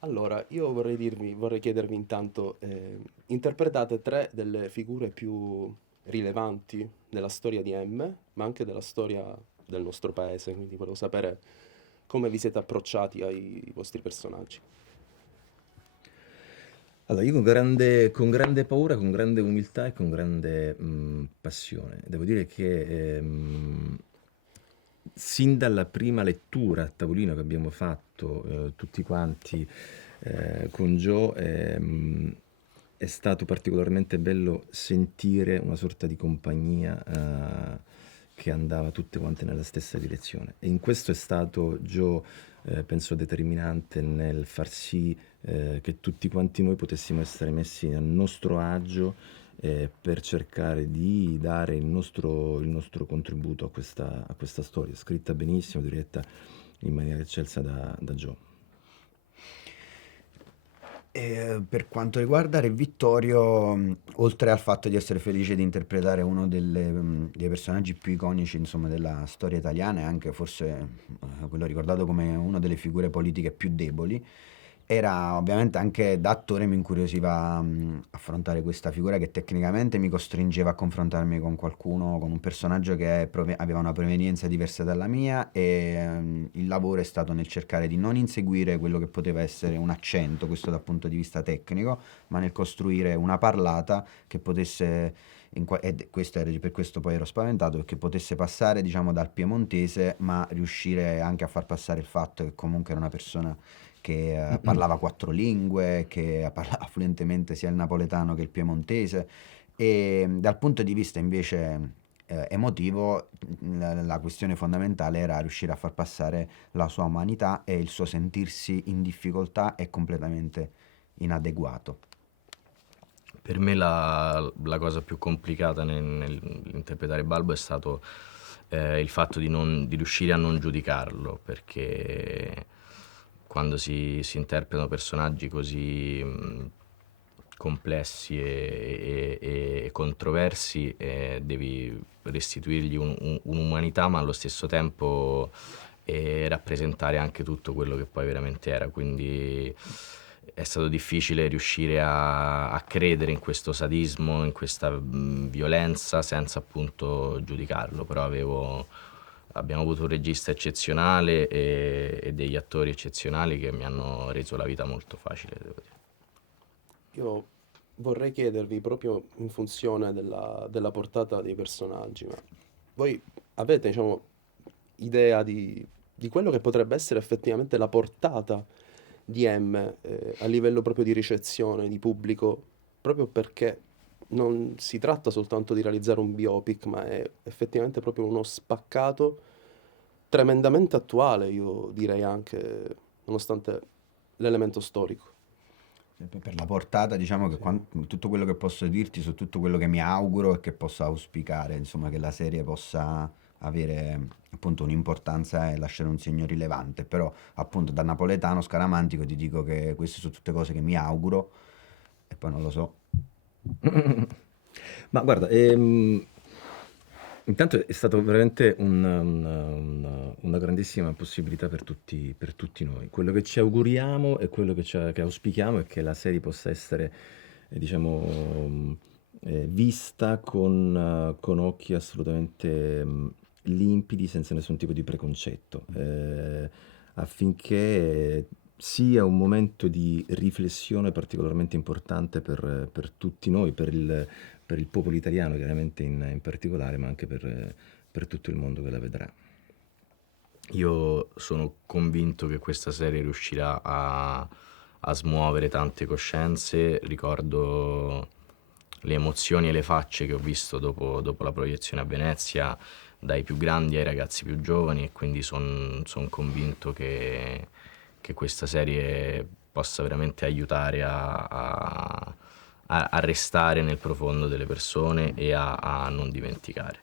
Allora, io vorrei chiedervi intanto, interpretate tre delle figure più rilevanti della storia di M, ma anche della storia del nostro paese, quindi volevo sapere come vi siete approcciati ai vostri personaggi. Allora, io con grande paura, con grande umiltà e con grande passione. Devo dire che sin dalla prima lettura a tavolino che abbiamo fatto tutti quanti con Joe, è stato particolarmente bello sentire una sorta di compagnia che andava tutte quante nella stessa direzione. E in questo è stato Joe, penso, determinante nel far sì che tutti quanti noi potessimo essere messi a nostro agio per cercare di dare il nostro contributo a questa storia, scritta benissimo, diretta in maniera eccelsa da Joe. Per quanto riguarda Re Vittorio, oltre al fatto di essere felice di interpretare uno dei personaggi più iconici, insomma, della storia italiana e anche forse quello ricordato come una delle figure politiche più deboli, era ovviamente anche da attore mi incuriosiva affrontare questa figura che tecnicamente mi costringeva a confrontarmi con qualcuno, con un personaggio che aveva una provenienza diversa dalla mia e il lavoro è stato nel cercare di non inseguire quello che poteva essere un accento, questo dal punto di vista tecnico, ma nel costruire una parlata che potesse, ed questo per questo poi ero spaventato, che potesse passare diciamo dal piemontese, ma riuscire anche a far passare il fatto che comunque era una persona che parlava quattro lingue, che parlava fluentemente sia il napoletano che il piemontese e dal punto di vista invece emotivo la questione fondamentale era riuscire a far passare la sua umanità e il suo sentirsi in difficoltà e completamente inadeguato. Per me la cosa più complicata nell'interpretare Balbo è stato il fatto di riuscire a non giudicarlo, perché quando si interpretano personaggi così complessi e controversi, devi restituirgli un'umanità, ma allo stesso tempo rappresentare anche tutto quello che poi veramente era. Quindi è stato difficile riuscire a credere in questo sadismo, in questa violenza, senza appunto giudicarlo, però abbiamo avuto un regista eccezionale e degli attori eccezionali che mi hanno reso la vita molto facile, devo dire. Io vorrei chiedervi proprio in funzione della portata dei personaggi, ma voi avete, diciamo, idea di quello che potrebbe essere effettivamente la portata di M a livello proprio di ricezione, di pubblico, proprio perché non si tratta soltanto di realizzare un biopic, ma è effettivamente proprio uno spaccato tremendamente attuale, io direi anche, nonostante l'elemento storico. Per la portata, diciamo che Sì. tutto quello che posso dirti su tutto quello che mi auguro e che posso auspicare, insomma, che la serie possa avere appunto un'importanza e lasciare un segno rilevante. Però, appunto, da napoletano scaramantico ti dico che queste sono tutte cose che mi auguro e poi non lo so. Ma guarda, intanto è stato veramente una grandissima possibilità per tutti noi. Quello che ci auguriamo e quello che auspichiamo è che la serie possa essere, diciamo, vista con occhi assolutamente limpidi, senza nessun tipo di preconcetto, affinché sia un momento di riflessione particolarmente importante per tutti noi, per il popolo italiano chiaramente in particolare, ma anche per tutto il mondo che la vedrà. Io sono convinto che questa serie riuscirà a smuovere tante coscienze. Ricordo le emozioni e le facce che ho visto dopo la proiezione a Venezia, dai più grandi ai ragazzi più giovani, e quindi sono convinto che questa serie possa veramente aiutare a restare nel profondo delle persone e a non dimenticare.